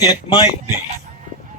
It might be.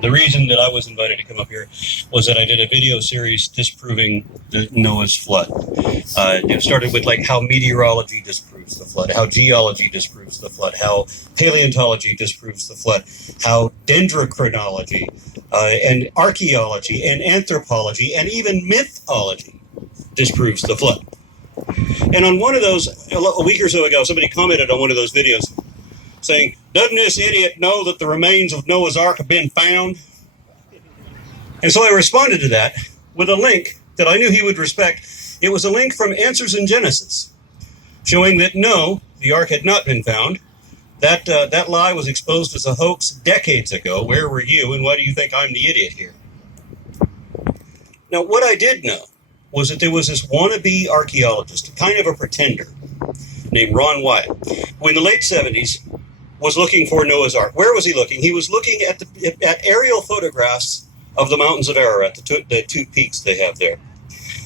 The reason that I was invited to come up here was that I did a video series disproving the Noah's flood. It started with like how meteorology disproves the flood, how geology disproves the flood, how paleontology disproves the flood, how dendrochronology and archaeology and anthropology and even mythology disproves the flood. And on one of those, a week or so ago, somebody commented on one of those videos saying, "Doesn't this idiot know that the remains of Noah's Ark have been found?" And so I responded to that with a link that I knew he would respect. It was a link from Answers in Genesis, showing that no, the Ark had not been found. That lie was exposed as a hoax decades ago. Where were you, and why do you think I'm the idiot here? Now, what I did know was that there was this wannabe archaeologist, kind of a pretender, named Ron Wyatt, who in the late 70s was looking for Noah's Ark. Where was he looking? He was looking at aerial photographs of the mountains of Ararat, the two peaks they have there.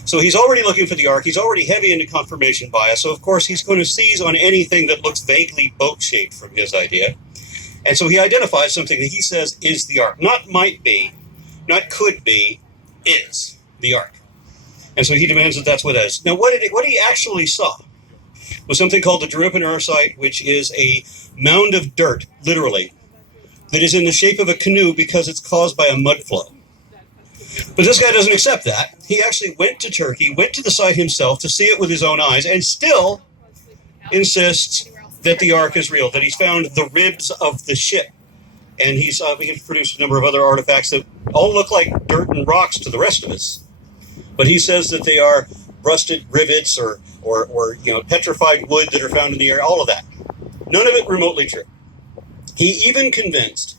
So he's already looking for the Ark. He's already heavy into confirmation bias. So, of course, he's going to seize on anything that looks vaguely boat-shaped from his idea. And so he identifies something that he says is the Ark. Not might be, not could be, is the Ark. And so he demands that that's what it is. Now, what he actually saw was something called the Drupal site, which is a mound of dirt, literally, that is in the shape of a canoe because it's caused by a mud flow. But this guy doesn't accept that. He actually went to Turkey, went to the site himself to see it with his own eyes, and still insists that the Ark is real, that he's found the ribs of the ship. And he's produced a number of other artifacts that all look like dirt and rocks to the rest of us. But he says that they are rusted rivets or petrified wood that are found in the area, all of that. None of it remotely true. He even convinced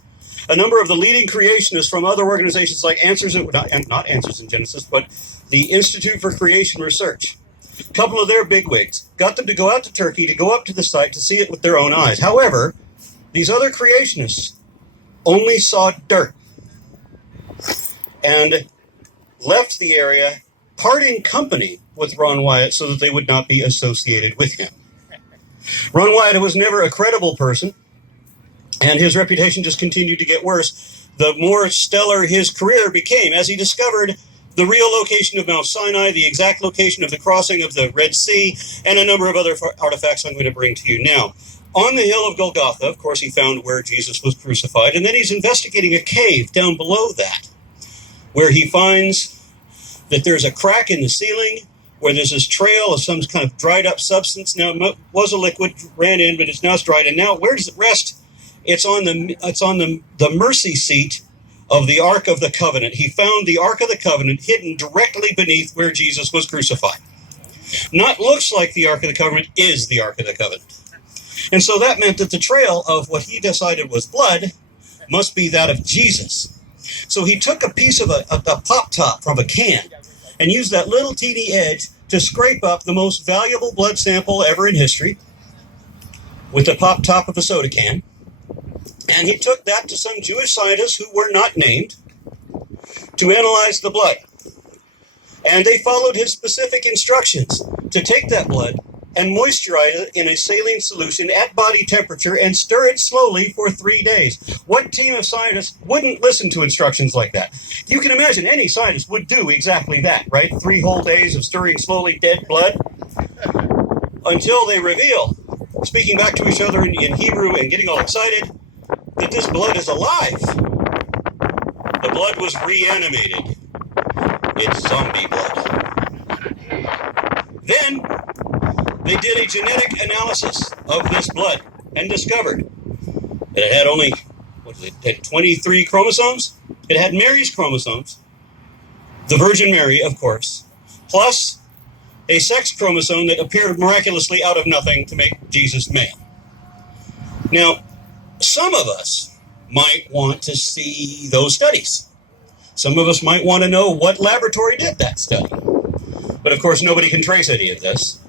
a number of the leading creationists from other organizations like not Answers in Genesis, but the Institute for Creation Research. A couple of their bigwigs got them to go out to Turkey, to go up to the site to see it with their own eyes. However, these other creationists only saw dirt and left the area parting company with Ron Wyatt so that they would not be associated with him. Ron Wyatt was never a credible person, and his reputation just continued to get worse the more stellar his career became, as he discovered the real location of Mount Sinai, the exact location of the crossing of the Red Sea, and a number of other artifacts I'm going to bring to you now. On the hill of Golgotha, of course, he found where Jesus was crucified, and then he's investigating a cave down below that, where he finds that there's a crack in the ceiling, where there's this trail of some kind of dried up substance. Now, it was a liquid, ran in, but it's now dried. And now, where does it rest? It's on the mercy seat of the Ark of the Covenant. He found the Ark of the Covenant hidden directly beneath where Jesus was crucified. Not looks like the Ark of the Covenant, is the Ark of the Covenant. And so that meant that the trail of what he decided was blood must be that of Jesus. So he took a piece of a pop top from a can and used that little teeny edge to scrape up the most valuable blood sample ever in history with the pop top of a soda can. And he took that to some Jewish scientists who were not named to analyze the blood. And they followed his specific instructions to take that blood and moisturize it in a saline solution at body temperature and stir it slowly for 3 days. What team of scientists wouldn't listen to instructions like that? You can imagine any scientist would do exactly that, right? 3 whole days of stirring slowly dead blood until they reveal, speaking back to each other in Hebrew and getting all excited, that this blood is alive. The blood was reanimated. It's zombie blood. Then they did a genetic analysis of this blood and discovered that it had only, it had 23 chromosomes. It had Mary's chromosomes, the Virgin Mary, of course, plus a sex chromosome that appeared miraculously out of nothing to make Jesus male. Now, some of us might want to see those studies. Some of us might want to know what laboratory did that study. But of course, nobody can trace any of this.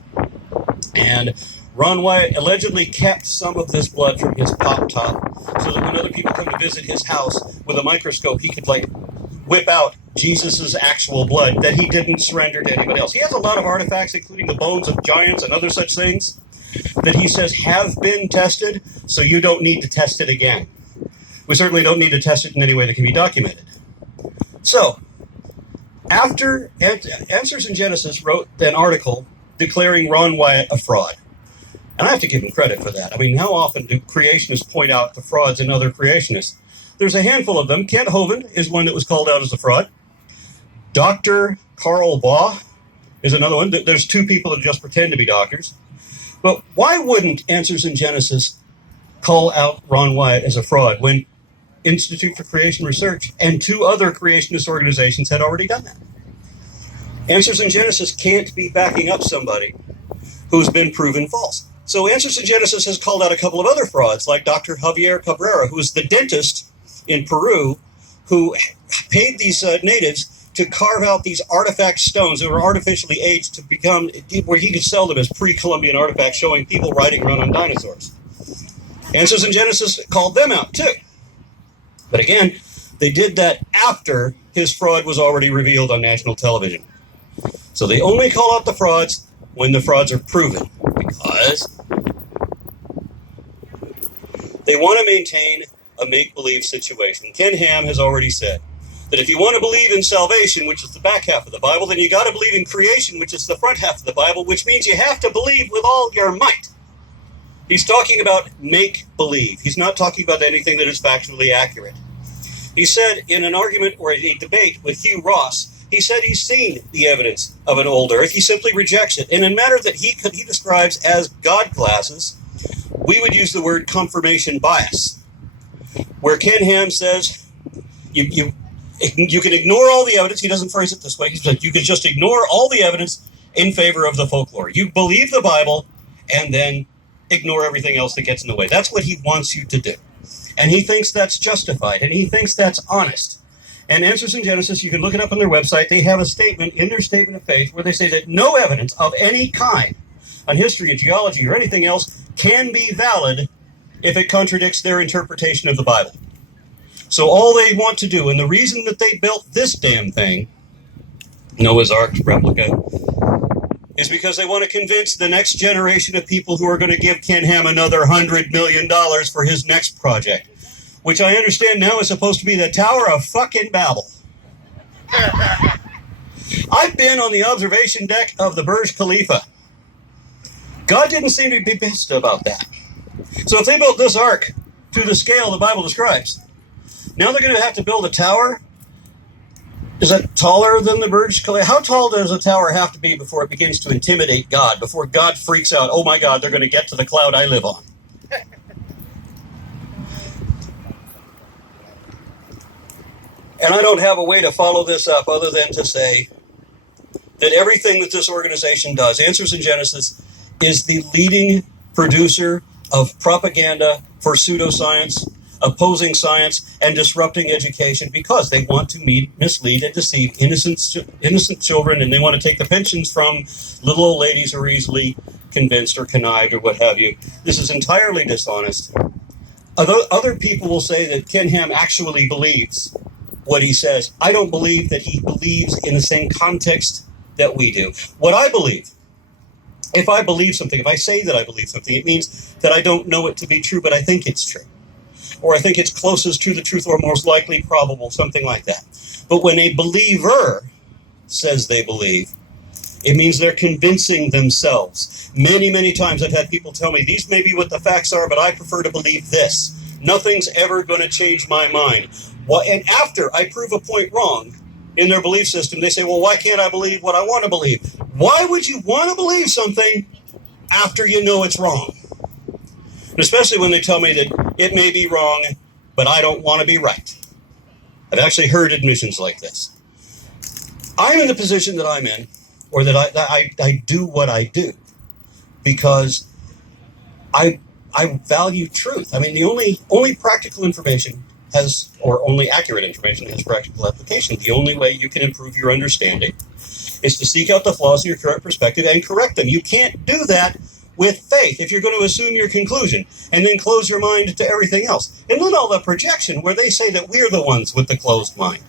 And Ron Wyatt allegedly kept some of this blood from his pop top so that when other people come to visit his house with a microscope, he could whip out Jesus's actual blood that he didn't surrender to anybody else. He has a lot of artifacts, including the bones of giants and other such things, that he says have been tested, so you don't need to test it again. We certainly don't need to test it in any way that can be documented. So, after Answers in Genesis wrote an article declaring Ron Wyatt a fraud. And I have to give him credit for that. I mean, how often do creationists point out the frauds in other creationists? There's a handful of them. Kent Hovind is one that was called out as a fraud. Dr. Carl Baugh is another one. There's two people that just pretend to be doctors. But why wouldn't Answers in Genesis call out Ron Wyatt as a fraud when Institute for Creation Research and two other creationist organizations had already done that? Answers in Genesis can't be backing up somebody who's been proven false. So Answers in Genesis has called out a couple of other frauds, like Dr. Javier Cabrera, who is the dentist in Peru who paid these natives to carve out these artifact stones that were artificially aged to become, where he could sell them as pre-Columbian artifacts showing people riding around on dinosaurs. Answers in Genesis called them out too. But again, they did that after his fraud was already revealed on national television. So they only call out the frauds when the frauds are proven, because they want to maintain a make-believe situation. Ken Ham has already said that if you want to believe in salvation, which is the back half of the Bible, then you got to believe in creation, which is the front half of the Bible, which means you have to believe with all your might. He's talking about make-believe. He's not talking about anything that is factually accurate. He said in an argument or a debate with Hugh Ross, he said he's seen the evidence of an old earth. He simply rejects it. In a matter that he describes as God glasses, we would use the word confirmation bias, where Ken Ham says you can ignore all the evidence. He doesn't phrase it this way. He said you can just ignore all the evidence in favor of the folklore. You believe the Bible and then ignore everything else that gets in the way. That's what he wants you to do. And he thinks that's justified, and he thinks that's honest. And Answers in Genesis, you can look it up on their website. They have a statement in their statement of faith where they say that no evidence of any kind on history, or geology, or anything else can be valid if it contradicts their interpretation of the Bible. So all they want to do, and the reason that they built this damn thing, Noah's Ark replica, is because they want to convince the next generation of people who are going to give Ken Ham another $100 million for his next project, which I understand now is supposed to be the Tower of fucking Babel. I've been on the observation deck of the Burj Khalifa. God didn't seem to be pissed about that. So if they built this ark to the scale the Bible describes, now they're going to have to build a tower. Is that taller than the Burj Khalifa? How tall does a tower have to be before it begins to intimidate God, before God freaks out, oh my God, they're going to get to the cloud I live on? And I don't have a way to follow this up other than to say that everything that this organization does, Answers in Genesis, is the leading producer of propaganda for pseudoscience, opposing science, and disrupting education because they want to mislead and deceive innocent children, and they want to take the pensions from little old ladies who are easily convinced or connived or what have you. This is entirely dishonest. Although other people will say that Ken Ham actually believes what he says, I don't believe that he believes in the same context that we do. What I believe, if I believe something, if I say that I believe something, it means that I don't know it to be true, but I think it's true. Or I think it's closest to the truth or most likely probable, something like that. But when a believer says they believe, it means they're convincing themselves. Many, many times I've had people tell me, these may be what the facts are, but I prefer to believe this. Nothing's ever going to change my mind. Well, and after I prove a point wrong in their belief system, they say, well, why can't I believe what I want to believe? Why would you want to believe something after you know it's wrong? And especially when they tell me that it may be wrong, but I don't want to be right. I've actually heard admissions like this. I'm in the position that I'm in, or that I do what I do, because I value truth. I mean, the only practical information has, or only accurate information has practical application. The only way you can improve your understanding is to seek out the flaws in your current perspective and correct them. You can't do that with faith if you're going to assume your conclusion and then close your mind to everything else. And then all the projection where they say that we're the ones with the closed mind.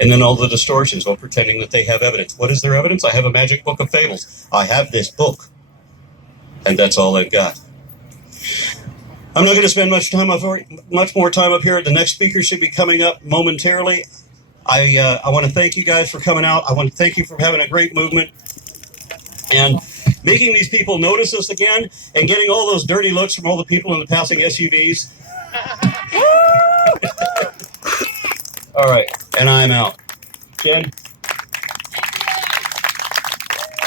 And then all the distortions while pretending that they have evidence. What is their evidence? I have a magic book of fables. I have this book. And that's all I've got. I'm not going to spend much more time up here. The next speaker should be coming up momentarily. I want to thank you guys for coming out. I want to thank you for having a great movement and making these people notice us again and getting all those dirty looks from all the people in the passing SUVs. All right, and I'm out. Jen?